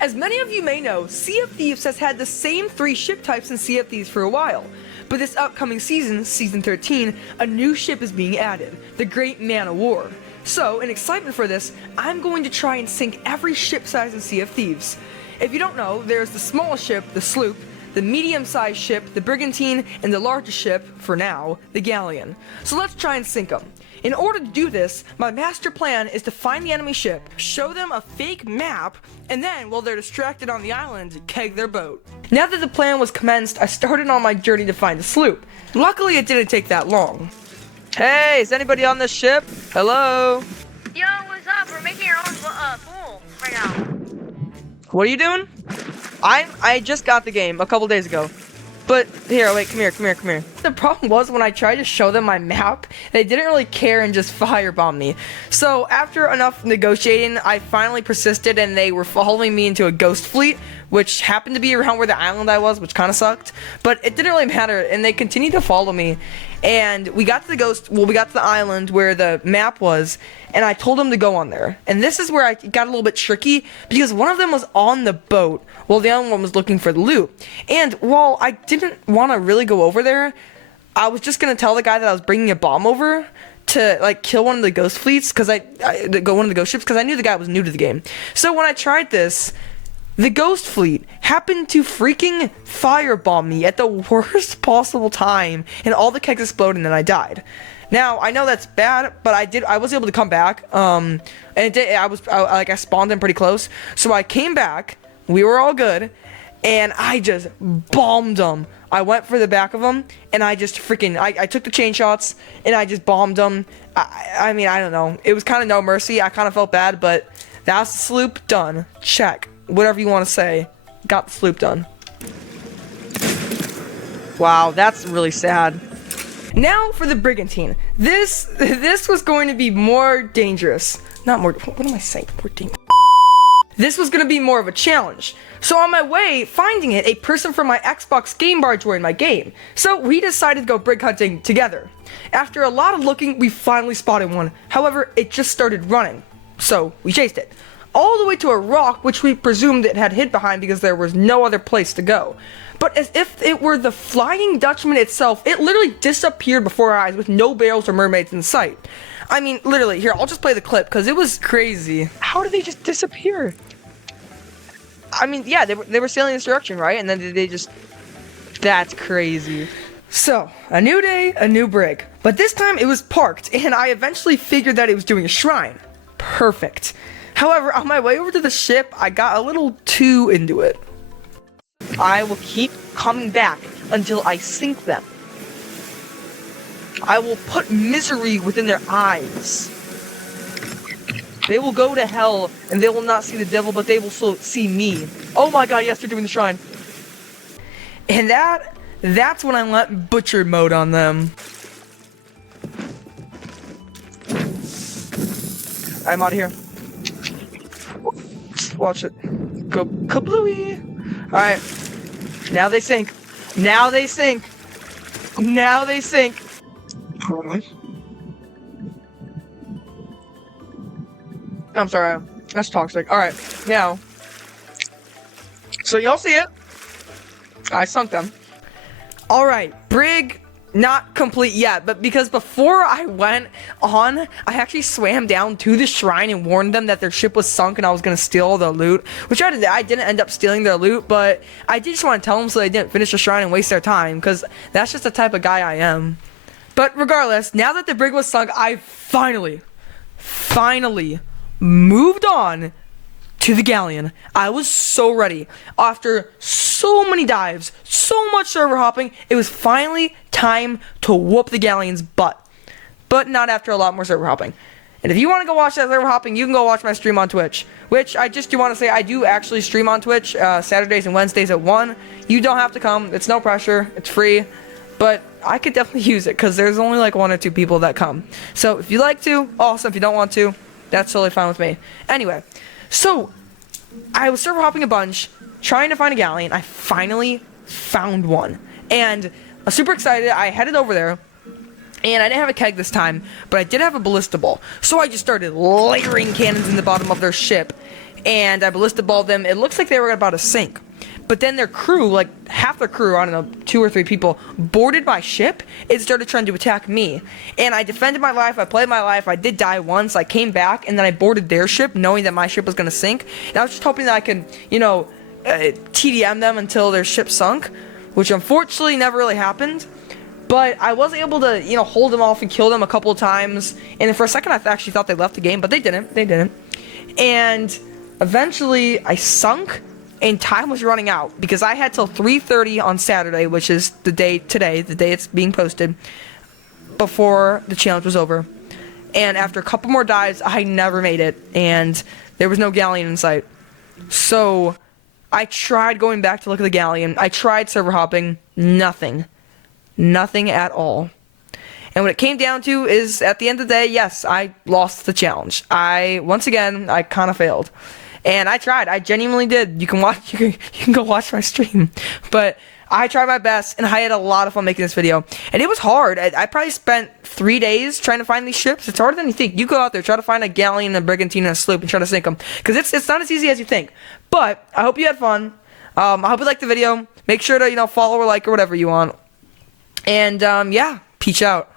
As many of you may know, Sea of Thieves has had the same 3 ship types in Sea of Thieves for a while. But this upcoming season, Season 13, a new ship is being added, the Great Man of War. So, in excitement for this, I'm going to try and sink every ship size in Sea of Thieves. If you don't know, there's the smallest ship, the sloop, the medium-sized ship, the brigantine, and the largest ship, for now, the galleon. So let's try and sink them. In order to do this, my master plan is to find the enemy ship, show them a fake map, and then, while they're distracted on the island, keg their boat. Now that the plan was commenced, I started on my journey to find the sloop. Luckily, it didn't take that long. Hey, is anybody on this ship? Hello? Yo, what's up? We're making our own pool right now. What are you doing? I just got the game a couple days ago. But, here, wait, come here. The problem was when I tried to show them my map, they didn't really care and just firebombed me. So, after enough negotiating, I finally persisted and they were following me into a ghost fleet, which happened to be around where the island I was, which kind of sucked. But it didn't really matter, and they continued to follow me. And we got to the island where the map was, and I told them to go on there. And this is where I got a little bit tricky, because one of them was on the boat, while the other one was looking for the loot. And while I didn't want to really go over there, I was just going to tell the guy that I was bringing a bomb over to, like, kill one of the ghost fleets, one of the ghost ships, because I knew the guy was new to the game. So when I tried this, the ghost fleet happened to freaking firebomb me at the worst possible time, and all the kegs exploded and I died. Now, I know that's bad, but I was able to come back, and I spawned in pretty close, so I came back, we were all good, and I just bombed them. I went for the back of them, and I just I took the chain shots, and I just bombed them. I mean, I don't know, it was kind of no mercy. I kind of felt bad, but that's the sloop done. Check. Whatever you want to say, got the sloop done. Wow, that's really sad. Now for the brigantine. This was going to be more dangerous. Not more, what am I saying? More dangerous. This was going to be more of a challenge. So on my way, finding it, a person from my Xbox game bar joined my game. So we decided to go brig hunting together. After a lot of looking, we finally spotted one. However, it just started running. So we chased it all the way to a rock, which we presumed it had hid behind because there was no other place to go. But as if it were the Flying Dutchman itself, it literally disappeared before our eyes with no barrels or mermaids in sight. I mean, literally, here, I'll just play the clip because it was crazy. How did they just disappear? I mean, yeah, they were sailing this direction, right? And then they just... That's crazy. So, a new day, a new brig. But this time it was parked, and I eventually figured that it was doing a shrine. Perfect. However, on my way over to the ship, I got a little too into it. I will keep coming back until I sink them. I will put misery within their eyes. They will go to hell, and they will not see the devil, but they will still see me. Oh my god, yes, they're doing the shrine. And that's when I went butcher mode on them. I'm out of here. Watch it. Go kablooey. Alright. Now they sink. Now they sink. Now they sink. I'm sorry. That's toxic. Alright. Now. So y'all see it. I sunk them. Alright. Brig. Not complete yet, but because before I went on, I actually swam down to the shrine and warned them that their ship was sunk and I was going to steal all their loot, which I didn't end up stealing their loot, but I did just want to tell them so they didn't finish the shrine and waste their time, because that's just the type of guy I am. But regardless, now that the brig was sunk, I finally moved on to the galleon. I was so ready. After so many dives, so much server hopping, it was finally time to whoop the galleon's butt. But not after a lot more server hopping. And if you want to go watch that server hopping, you can go watch my stream on Twitch. Which, I just do want to say, I do actually stream on Twitch Saturdays and Wednesdays at 1. You don't have to come. It's no pressure. It's free. But I could definitely use it, because there's only like 1 or 2 people that come. So if you like to, awesome. If you don't want to, that's totally fine with me. Anyway. So, I was server hopping a bunch, trying to find a galleon. I finally found one. And I was super excited. I headed over there. And I didn't have a keg this time, but I did have a ballista ball. So I just started layering cannons in the bottom of their ship. and I ballistic balled them. It looks like they were about to sink. But then their crew, like half their crew, I don't know, 2 or 3 people, boarded my ship and started trying to attack me. And I defended my life, I played my life, I did die once, I came back, and then I boarded their ship knowing that my ship was going to sink. And I was just hoping that I could, you know, TDM them until their ship sunk, which unfortunately never really happened. But I was able to, you know, hold them off and kill them a couple of times. And for a second, I actually thought they left the game, but they didn't. They didn't. And eventually, I sunk, and time was running out because I had till 3:30 on Saturday, which is the day today, the day it's being posted, before the challenge was over. And after a couple more dives, I never made it, and there was no galleon in sight. So I tried going back to look at the galleon. I tried server hopping. Nothing. Nothing at all. And what it came down to is, at the end of the day, yes, I lost the challenge. Once again, I kind of failed. And I tried. I genuinely did. You can watch. You can go watch my stream. But I tried my best, and I had a lot of fun making this video. And it was hard. I probably spent 3 days trying to find these ships. It's harder than you think. You go out there, try to find a galleon, a brigantine, and a sloop, and try to sink them. Because it's not as easy as you think. But I hope you had fun. I hope you liked the video. Make sure to follow or like or whatever you want. And yeah, peace out.